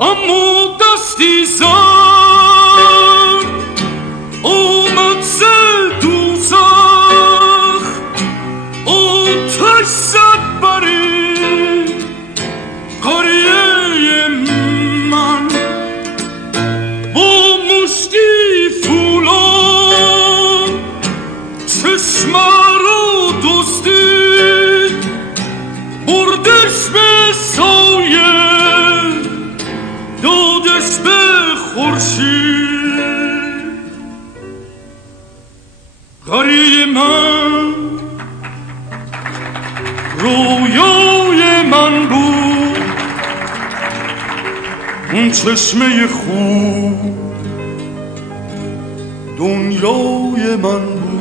اما دستی زد اومد ز دوزخ آتش زد بری قریه من با مشتی فولاد چشمه رو دزدید بردش به سایه دادش به خورشید قریه من رویای من بود اون چشمه خوب دنیای من بود